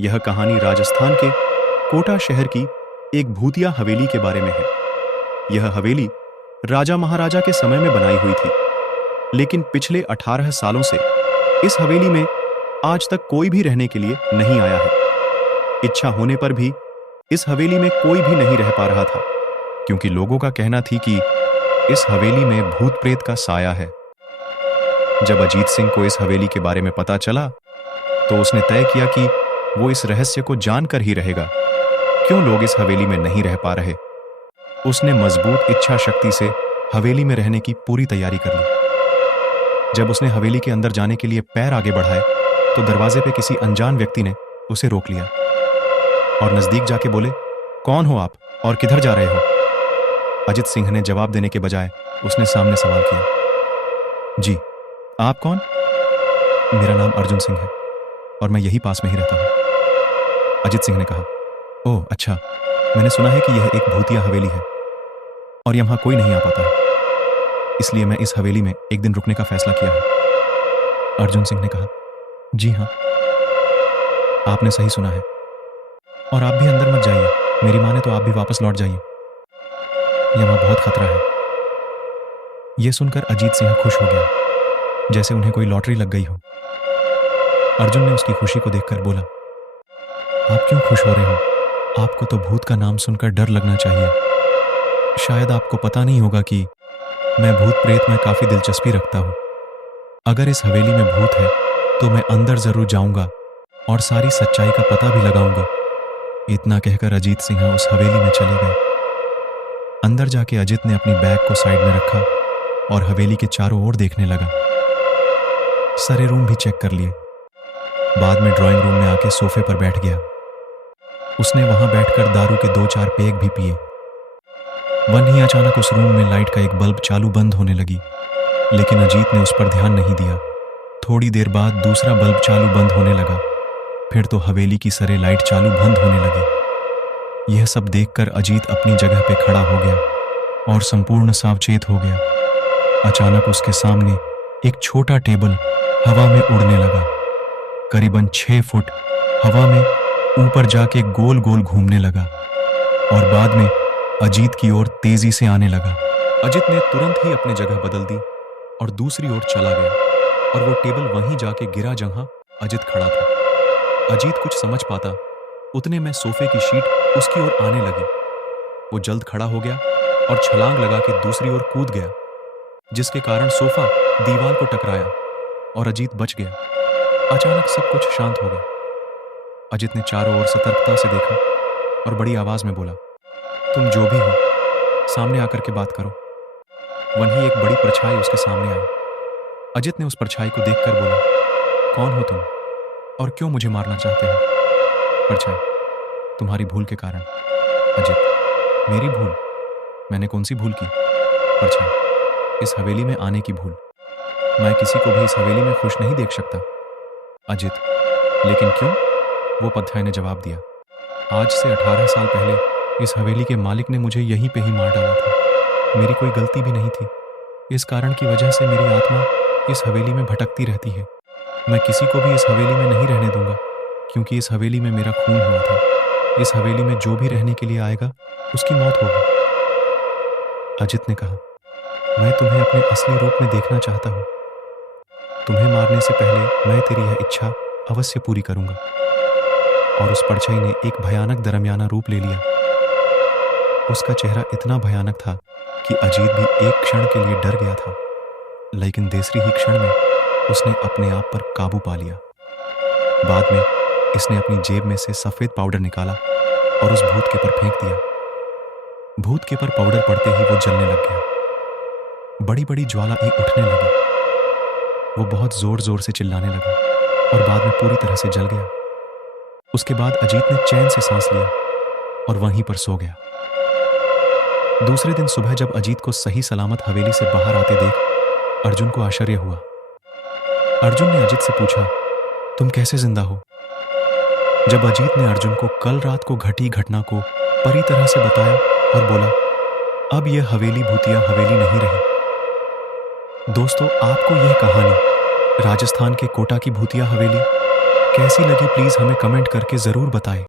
यह कहानी राजस्थान के कोटा शहर की एक भूतिया हवेली के बारे में है। यह हवेली राजा महाराजा के समय में बनाई हुई थी, लेकिन पिछले 18 सालों से इस हवेली में आज तक कोई भी रहने के लिए नहीं आया है। इच्छा होने पर भी इस हवेली में कोई भी नहीं रह पा रहा था, क्योंकि लोगों का कहना थी कि इस हवेली में भूत प्रेत का साया है। जब अजीत सिंह को इस हवेली के बारे में पता चला, तो उसने तय किया कि वो इस रहस्य को जानकर ही रहेगा, क्यों लोग इस हवेली में नहीं रह पा रहे। उसने मजबूत इच्छा शक्ति से हवेली में रहने की पूरी तैयारी कर ली। जब उसने हवेली के अंदर जाने के लिए पैर आगे बढ़ाए, तो दरवाजे पे किसी अनजान व्यक्ति ने उसे रोक लिया और नजदीक जाके बोले, कौन हो आप और किधर जा रहे हो? अजित सिंह ने जवाब देने के बजाय उसने सामने सवाल किया, जी आप कौन? मेरा नाम अर्जुन सिंह है और मैं यही पास में ही रहता हूं। अजित सिंह ने कहा, ओह अच्छा, मैंने सुना है कि यह एक भूतिया हवेली है और यहां कोई नहीं आ पाता है, इसलिए मैं इस हवेली में एक दिन रुकने का फैसला किया है। अर्जुन सिंह ने कहा, जी हाँ, आपने सही सुना है और आप भी अंदर मत जाइए, मेरी माने तो आप भी वापस लौट जाइए, यहां बहुत खतरा है। यह सुनकर अजीत सिंह खुश हो गया, जैसे उन्हें कोई लॉटरी लग गई हो। अर्जुन ने उसकी खुशी को देखकर बोला, आप क्यों खुश हो रहे हो? आपको तो भूत का नाम सुनकर डर लगना चाहिए। शायद आपको पता नहीं होगा कि मैं भूत प्रेत में काफी दिलचस्पी रखता हूं। अगर इस हवेली में भूत है तो मैं अंदर जरूर जाऊंगा और सारी सच्चाई का पता भी लगाऊंगा। इतना कहकर अजीत सिंह उस हवेली में चले गए। अंदर जाके अजित ने अपनी बैग को साइड में रखा और हवेली के चारों ओर देखने लगा। सारे रूम भी चेक कर लिए। बाद में ड्राइंग रूम में आके सोफे पर बैठ गया। उसने वहां बैठकर दारू के 2-4 पेग भी पिए। वहीं अचानक उस रूम में लाइट का एक बल्ब चालू बंद होने लगी, लेकिन अजीत ने उस पर ध्यान नहीं दिया। थोड़ी देर बाद दूसरा बल्ब चालू बंद होने लगा, फिर तो हवेली की सारे लाइट चालू बंद होने लगी। यह सब देखकर अजीत अपनी जगह पे खड़ा हो गया और संपूर्ण सावचेत हो गया। अचानक उसके सामने एक छोटा टेबल हवा में उड़ने लगा। करीबन 6 फुट हवा में ऊपर जाके गोल गोल घूमने लगा और बाद में अजीत की ओर तेजी से आने लगा। अजित ने तुरंत ही अपनी जगह बदल दी और दूसरी ओर चला गया और वो टेबल वहीं जाके गिरा जहां अजित खड़ा था। अजीत कुछ समझ पाता उतने में सोफे की शीट उसकी ओर आने लगी। वो जल्द खड़ा हो गया और छलांग लगा के दूसरी ओर कूद गया, जिसके कारण सोफा दीवार को टकराया और अजीत बच गया। अचानक सब कुछ शांत हो गया। अजित ने चारों ओर सतर्कता से देखा और बड़ी आवाज में बोला, तुम जो भी हो, सामने आकर के बात करो। वहीं एक बड़ी परछाई उसके सामने आई। अजित ने उस परछाई को देखकर बोला, कौन हो तुम और क्यों मुझे मारना चाहते हो? परछाई, तुम्हारी भूल के कारण। अजित, मेरी भूल? मैंने कौन सी भूल की? परछाई, इस हवेली में आने की भूल। मैं किसी को भी इस हवेली में खुश नहीं देख सकता। अजित, लेकिन क्यों? वो परछाई ने जवाब दिया, आज से 18 साल पहले इस हवेली के मालिक ने मुझे यहीं पे ही मार डाला था। मेरी कोई गलती भी नहीं थी। इस कारण की वजह से मेरी आत्मा इस हवेली में भटकती रहती है। मैं किसी को भी इस हवेली में नहीं रहने दूंगा, क्योंकि इस हवेली में मेरा खून हुआ था। इस हवेली में जो भी रहने के लिए आएगा उसकी मौत होगी। अजित ने कहा, मैं तुम्हें अपने असली रूप में देखना चाहता हूं। तुम्हें मारने से पहले मैं तेरी यह इच्छा अवश्य पूरी करूंगा। और उस परछाई ने एक भयानक दरमियाना रूप ले लिया। उसका चेहरा इतना भयानक था कि अजीत भी एक क्षण के लिए डर गया था, लेकिन दूसरी ही क्षण में उसने अपने आप पर काबू पा लिया। बाद में इसने अपनी जेब में से सफेद पाउडर निकाला और उस भूत के पर फेंक दिया। भूत के पर पाउडर पड़ते ही वो जलने लग गया। बड़ी बड़ी ज्वाला उठने लगी। वो बहुत जोर जोर से चिल्लाने लगा और बाद में पूरी तरह से जल गया। उसके बाद अजीत ने चैन से सांस लिया और वहीं पर सो गया। दूसरे दिन सुबह जब अजीत को सही सलामत हवेली से बाहर आते देख अर्जुन को आश्चर्य हुआ। अर्जुन ने अजीत से पूछा, तुम कैसे जिंदा हो? जब अजीत ने अर्जुन को कल रात को घटी घटना को पूरी तरह से बताया और बोला, अब यह हवेली भूतिया हवेली नहीं रही। दोस्तों, आपको यह कहानी राजस्थान के कोटा की भूतिया हवेली कैसी लगी प्लीज हमें कमेंट करके जरूर बताएं।